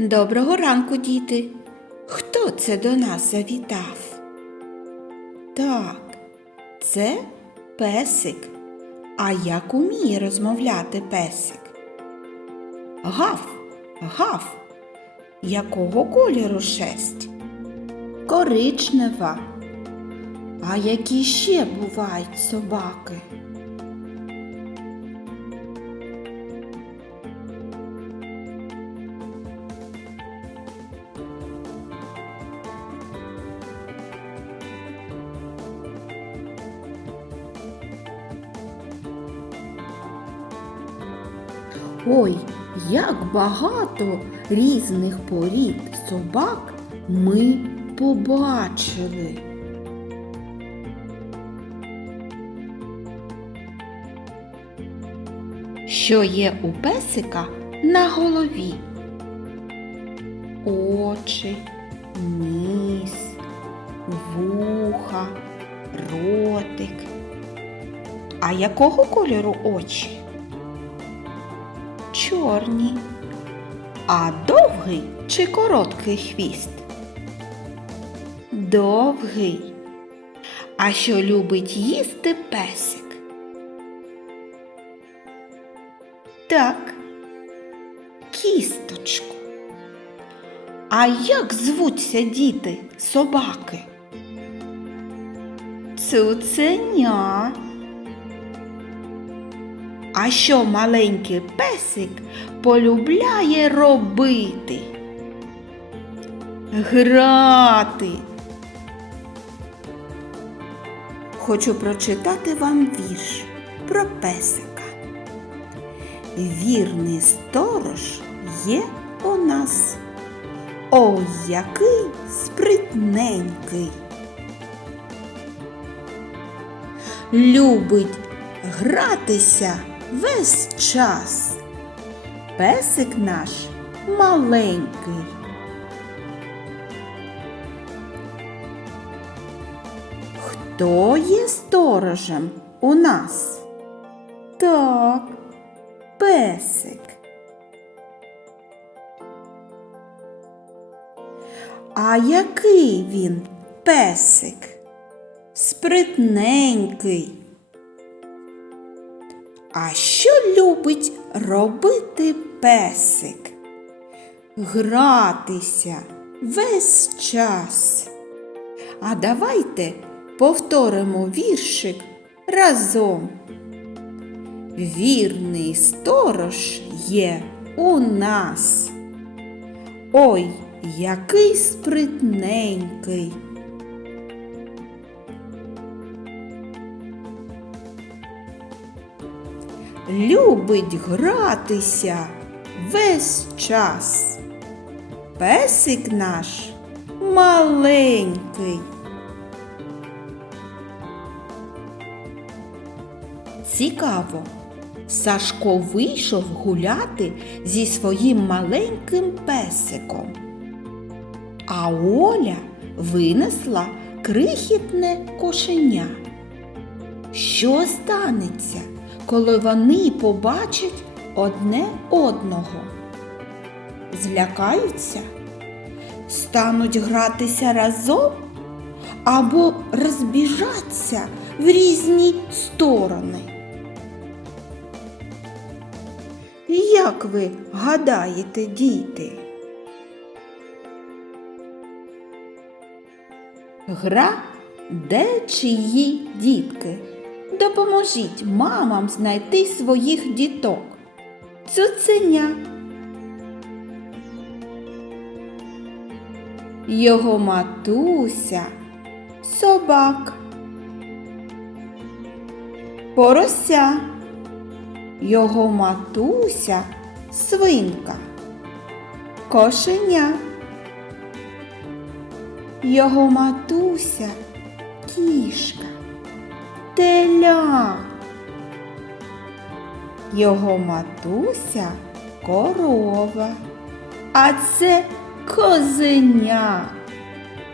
Доброго ранку, діти. Хто це до нас завітав? Так, це песик. А як уміє розмовляти песик? Гав, гав. Якого кольору шерсть? Коричнева. А які ще бувають собаки? Ой, як багато різних порід собак ми побачили. Що є у песика на голові? Очі, ніс, вуха, ротик. А якого кольору очі? Чорні. А довгий чи короткий хвіст? Довгий. А що любить їсти песик? Так, кісточку. А як звуться діти собаки? Цуценя. А що маленький песик полюбляє робити? Грати. Хочу прочитати вам вірш про песика. Вірний сторож є у нас. Ой, який спритненький. Любить гратися весь час. Песик наш маленький. Хто є сторожем у нас? Так, песик. А який він песик? Спритненький. А що любить робити песик? Гратися весь час. А давайте повторимо віршик разом. Вірний сторож є у нас. Ой, який спритненький. Любить гратися весь час. Песик наш маленький. Цікаво. Сашко вийшов гуляти зі своїм маленьким песиком. А Оля винесла крихітне кошеня. Що станеться? Коли вони побачать одне одного. Злякаються, стануть гратися разом або розбіжаться в різні сторони. Як ви гадаєте, діти? Гра де чиї дітки? Допоможіть мамам знайти своїх діток. Цуценя. Його матуся, собак, порося, його матуся, свинка, кошеня, його матуся, кішка теля. Його матуся корова, а це козеня.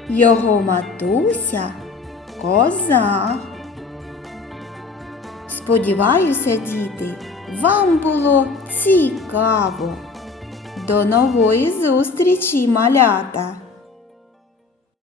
Його матуся коза. Сподіваюся, діти, вам було цікаво. До нової зустрічі, малята!